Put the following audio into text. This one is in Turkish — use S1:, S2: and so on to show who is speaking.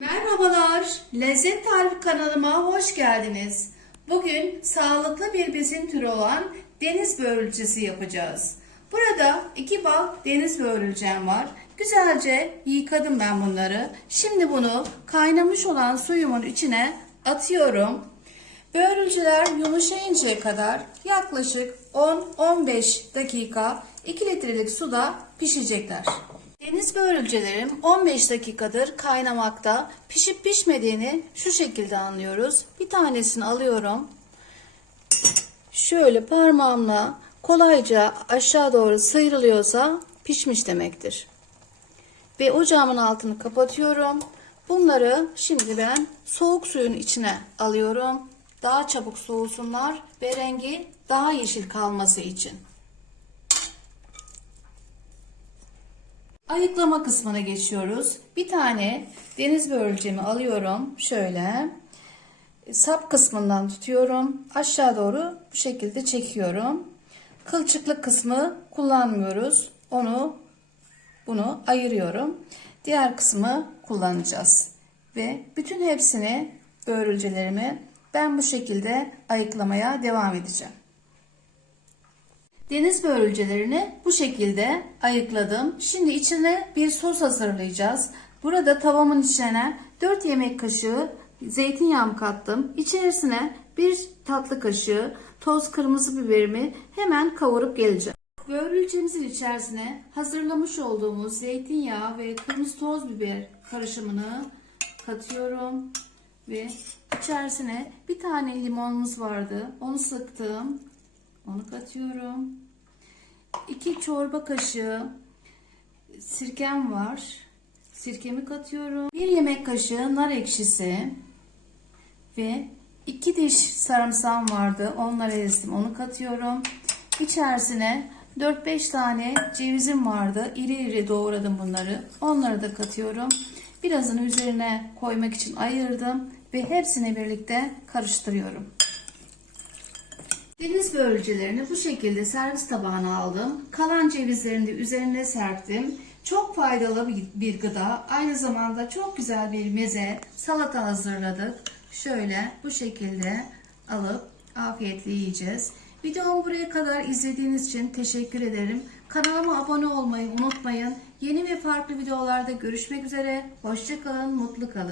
S1: Merhabalar, Lezzet Tarifi kanalıma hoş geldiniz. Bugün sağlıklı bir besin türü olan deniz börülcesi yapacağız. Burada iki bal deniz börülcem var. Güzelce yıkadım ben bunları. Şimdi bunu kaynamış olan suyumun içine atıyorum. Börülceler yumuşayıncaya kadar yaklaşık 10-15 dakika 2 litrelik suda pişecekler. Deniz börülcelerim 15 dakikadır kaynamakta. Pişip pişmediğini şu şekilde anlıyoruz. Bir tanesini alıyorum. Şöyle parmağımla kolayca aşağı doğru sıyrılıyorsa pişmiş demektir. Ve ocağımın altını kapatıyorum. Bunları şimdi ben soğuk suyun içine alıyorum. Daha çabuk soğusunlar ve rengi daha yeşil kalması için. Ayıklama kısmına geçiyoruz. Bir tane deniz börülcemi alıyorum. Şöyle sap kısmından tutuyorum. Aşağı doğru bu şekilde çekiyorum. Kılçıklı kısmı kullanmıyoruz. Onu bunu ayırıyorum. Diğer kısmı kullanacağız. Ve bütün hepsini börülcelerimi ben bu şekilde ayıklamaya devam edeceğim. Deniz börülcelerini bu şekilde ayıkladım. Şimdi içine bir sos hazırlayacağız. Burada tavamın içine 4 yemek kaşığı zeytinyağı kattım. İçerisine bir tatlı kaşığı toz kırmızı biberimi hemen kavurup geleceğim. Börülcemizin içerisine hazırlamış olduğumuz zeytinyağı ve kırmızı toz biber karışımını katıyorum ve içerisine bir tane limonumuz vardı. Onu sıktım. Onu katıyorum. 2 çorba kaşığı sirkem var. Sirkemi katıyorum. 1 yemek kaşığı nar ekşisi ve 2 diş sarımsağım vardı. Onları ezdim. Onu katıyorum. İçerisine 4-5 tane cevizim vardı. İri iri doğradım bunları. Onları da katıyorum. Birazını üzerine koymak için ayırdım ve hepsini birlikte karıştırıyorum. Deniz börülcelerini bu şekilde servis tabağına aldım. Kalan cevizlerini de üzerine serptim. Çok faydalı bir, gıda. Aynı zamanda çok güzel bir meze, salata hazırladık. Şöyle bu şekilde alıp afiyetle yiyeceğiz. Videomu buraya kadar izlediğiniz için teşekkür ederim. Kanalıma abone olmayı unutmayın. Yeni ve farklı videolarda görüşmek üzere. Hoşçakalın, mutlu kalın.